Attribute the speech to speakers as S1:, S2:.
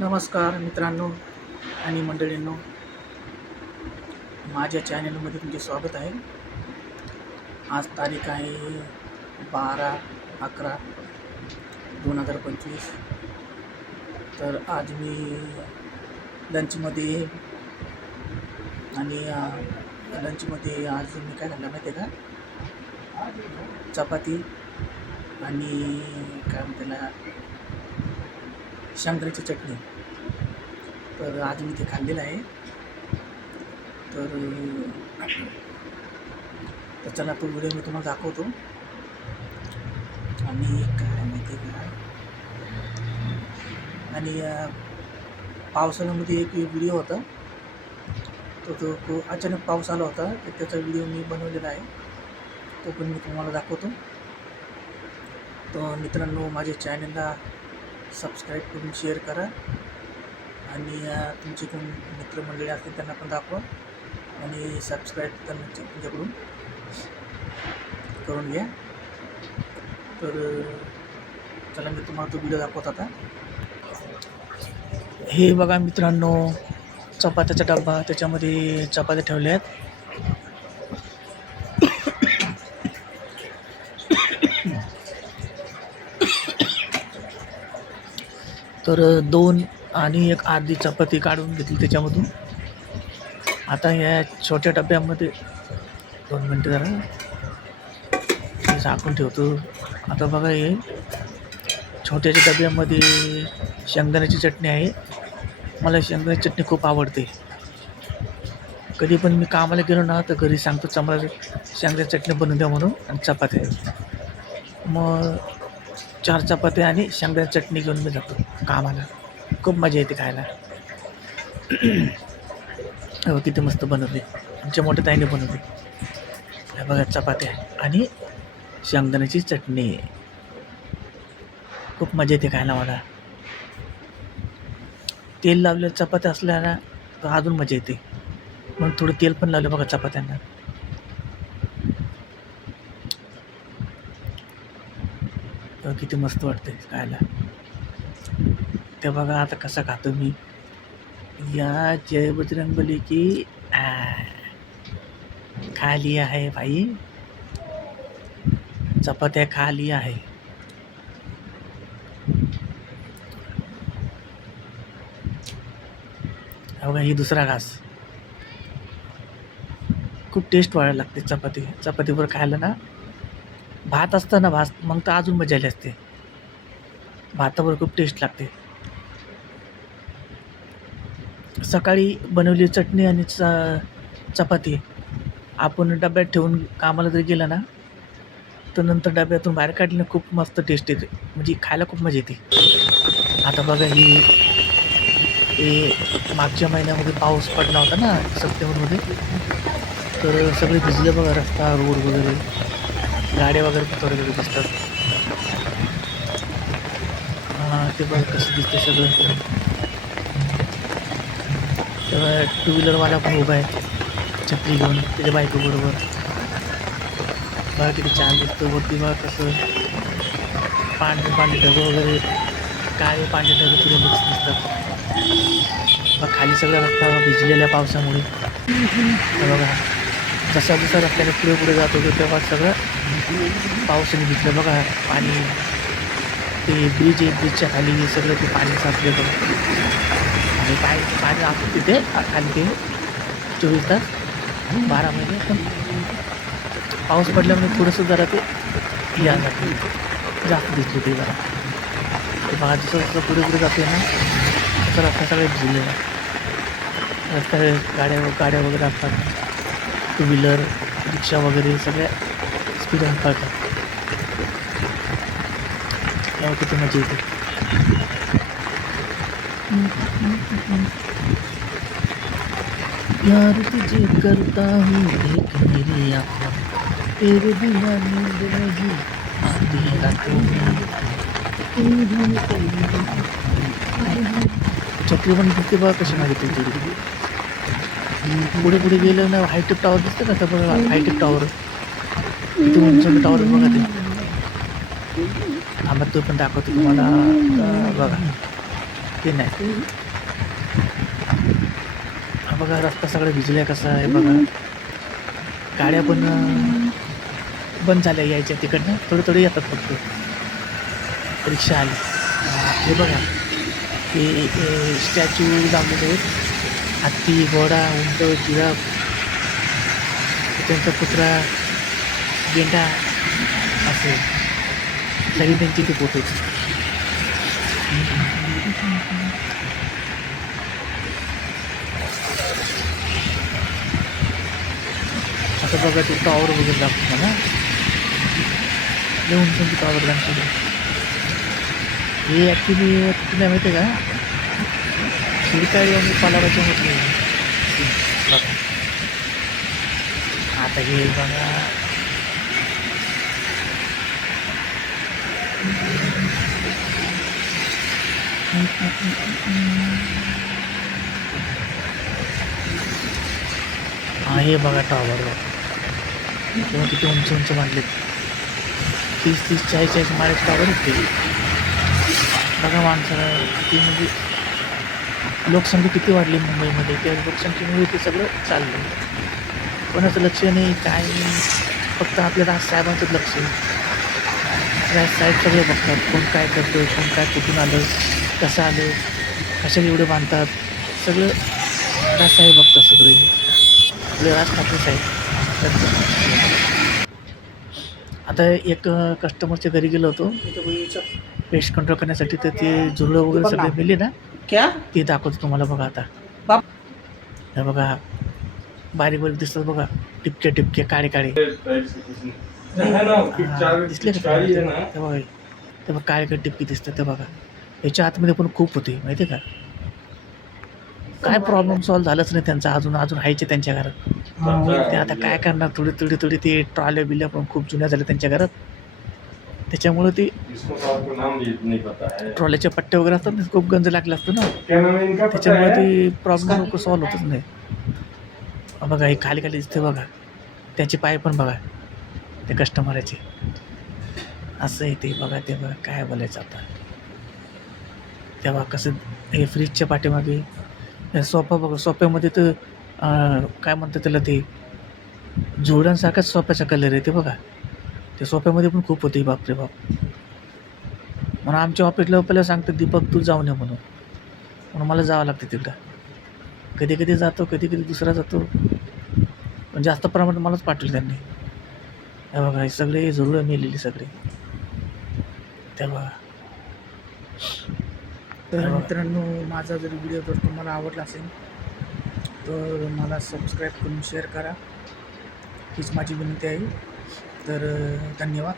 S1: नमस्कार मित्रांनो आणि मंडळींनो माझ्या चॅनलमध्ये तुमचे स्वागत आहे. आज तारीख आहे बारा अकरा दोन हजार पंचवीस. तर आज मी लंचमध्ये आणि लंचमध्ये आज मी काय झालं माहिती आहे का? चपाती आणि काय म्हणते शंकरीची चटणी. तर आज मी ते खाल्लेलं आहे. तर तर चला तो व्हिडिओ मी तुम्हाला दाखवतो. आणि काय माहिती आहे का? आणि पावसाळ्यामध्ये एक व्हिडिओ होता. तो तो तो अचानक पाऊस आला होता तर त्याचा व्हिडिओ मी बनवलेला आहे. तो पण मी तुम्हाला दाखवतो. तर मित्रांनो माझ्या चॅनलला सबस्क्राईब करून शेअर करा. आणि तुमचे कोण मित्रमंडळी असतील त्यांना पण दाखवा. आणि सबस्क्राईब त्यांना तुमच्याकडून करून घ्या. तर चला मी तुम्हाला तो व्हिडिओ दाखवत आता. हे बघा मित्रांनो चपात्याचा डब्बा त्याच्यामध्ये चपात्या ठेवल्या आहेत तर दोन आणि एक अर्धी चपाती काढून घेतली त्याच्यामधून. आता या छोट्या डब्यामध्ये दोन मिनटं जरा. झाकून ठेवतो. आता बघा हे छोट्याच्या डब्यामध्ये शेंगदाण्याची चटणी आहे. मला शेंगदाण्याची चटणी खूप आवडते. कधी पण मी कामाला गेलो ना तर घरी सांगतो चमडा शेंगदाण्याची चटणी बनवून द्या म्हणून आणि चपात्या. मग चार चपात्या आणि शेंगदाण्याची चटणी घेऊन मी जातो. आम्हाला? खूप मजा येते खायला. हो किती मस्त बनवते आमच्या मोठ्या ताईने बनवते बघा चपात्या आणि शेंगदाण्याची चटणी. खूप मजा येते खायला मला. तेल लावलेलं चपात्या असल्याला तर अजून मजा येते. म्हणून थोडं तेल पण लावलं बघा चपात्यांना. किती मस्त वाटते खायला. ते बघा आता कसं खातो मी. या जय बजरंगबली की खाली खा लिया है भाई चपात्या खा लिया है बघा ही दुसरा घास. खूप टेस्ट वाढायला लागते चपाती. चपातीवर खायला ना भात असतं ना भात मग तर अजून मजा आली असते. भातावर खूप टेस्ट लागते. सकाळी बनवली चटणी आणि च चपाती. आपण डब्यात ठेवून कामाला जरी गेलं ना तर नंतर डब्यातून बाहेर काढल्यानं खूप मस्त टेस्ट येते. म्हणजे खायला खूप मजा येते. आता बघा ही हे मागच्या महिन्यामध्ये पाऊस पडला होता ना सप्टेंबरमध्ये. तर सगळे भिजले बघा रस्ता रोड वगैरे. गाड्या वगैरे पण थोडे दिसतात. हां ते बघ कसं दिसते सगळं. तेव्हा टू व्हीलरवाला पण उभा आहे. छत्री घेऊन त्याच्या बायकोबरोबर. बघा किती छान दिसतं वरती. बघा कसं पांढरे पांढरे ढगं वगैरे. काळे पांढरे ढगं तिथे मिक्स दिसतात. मग खाली सगळा रस्ता भिजलेल्या पावसामुळे. बघा. जसा जसा रस्त्याने पुढे पुढे जात होतो तेव्हा सगळं पावसाने भिजलं. बघा पाणी. ते ब्रिज आहे ब्रिजच्या खाली हे सगळं ते पाणी साचलं बघा आणि काय पाणी असतं तिथे आणखी चोवीस तास बारा महिने पण पाऊस पडल्यामुळे थोडंसं जरा ते या जाते जास्त दिसलं ते जरा. ते बघा जसं जसं पुढे पुढे जाते ना तसं रस्ता सगळे भिजलेला रस्ता गाड्या गाड्या वगैरे असतात. टू व्हीलर रिक्षा वगैरे सगळ्या स्पीड पळतात तेव्हा किती मजा येते. यार तुझे करता हूँ देख मेरी आँखों तेरे बिना नींद नहीं आती रातों में। छत्री पण दिसते बघा कशी माहिती थोडी पुढे पुढे गेलं ना हायटेक टॉवर दिसतं का तर बघा हायटेक टॉवर किती उंच टॉवर बघा ते आम्हाला तो पण दाखवतो तुम्हाला बघा ते नाही. हा बघा रस्ता सगळा भिजलाय कसा आहे बघा. गाड्या पण बंद झाल्या यायच्या तिकडनं. थोडे थोडे येतात फक्त. रिक्षा आली. हे बघा. हे स्टॅच्यू लावलेले आहेत. हत्ती घोडा उंट जिराफ त्यांचा कुत्रा गेंडा असे. सगळी त्यांची ते फोटो आता बघा ते टॉवर वगैरे दाखवतो मला येऊन पण टॉवर दाखवतो. हे ॲक्च्युली तुला माहिती आहे का? शिरकाळी आणि पालावाच्या म्हटले आता हे बघा. हा हे बघा टॉवर किंवा किती उंच उंच बांधलेत. तीस तीस चाळीस चाळीस माळ्याचे टॉवर होते बघा माणसाला किती म्हणजे लोकसंख्या किती वाढली मुंबईमध्ये. त्या लोकसंख्येमुळे ते सगळं चाललं कोणाचं लक्ष नाही काय फक्त आपल्या राजसाहेबांचंच लक्ष राजसाहेब सगळे बघतात कोण काय करतं कोण काय कुठून आलं कसं आलं कशाला एवढं बांधतात सगळं राजसाहेब बघतात सगळे. आपले राज ठाकरे साहेब. आता एक कस्टमरच्या घरी गेलो होतो. पेस्ट कंट्रोल करण्यासाठी तर ते झुरळं वगैरे सगळे मिळले ना?
S2: क्या?
S1: ते दाखवतो तुम्हाला बघा आता.
S2: बाप.
S1: हे बघा बारीक बारीक दिसतात बघा. टिपके टिपके काळे काळे. दिसले का ते बघा ते बघा काळे काळे टिपके दिसतात ते बघा. याच्या आतमध्ये पण खूप होते माहिती आहे का? काय प्रॉब्लेम सॉल्व्ह झालंच नाही त्यांचा अजून अजून हायचे त्यांच्या घरात. ते आता काय करणार? थोडी थोडी थोडी ते ट्रॉल्या बिल्या पण खूप जुन्या झाल्या त्यांच्या घरात. त्याच्यामुळं ते ट्रॉल्याच्या पट्ट्या वगैरे असतात ना खूप गंज लागले असतं ना. त्याच्यामुळे ते प्रॉब्लेम लवकर सॉल्व्ह होतच नाही. बघा हे खाली खाली दिसते बघा. त्याचे पाय पण बघा ते कस्टमरचे असं आहे ते बघा ते बघा काय बोलायचं आता? तेव्हा कसं हे फ्रीजच्या पाठीमागे. सोफा बघा सोफ्यामध्ये तर काय म्हणतात त्याला ते जोड्यांसारखाच सोफ्याचा कलर आहे ते बघा. ते सोफ्यामध्ये पण खूप होते बापरे बाप. म्हणून आमच्या ऑफिसला पहिला सांगतात दीपक तू जाऊ नये म्हणून. म्हणून मला जावं लागतं तिकडं. कधी कधी जातो कधी कधी दुसरा जातो. पण जास्त प्रमाणात मलाच पाठवलं त्यांनी. हे बघा हे सगळे जरूर मेलेले सगळे. तेव्हा. तर मित्रांनो माझा जर व्हिडिओ जर तुम्हाला आवडला असेल तर मला सबस्क्राईब करून शेअर करा. हीच माझी विनंती आहे. तर धन्यवाद.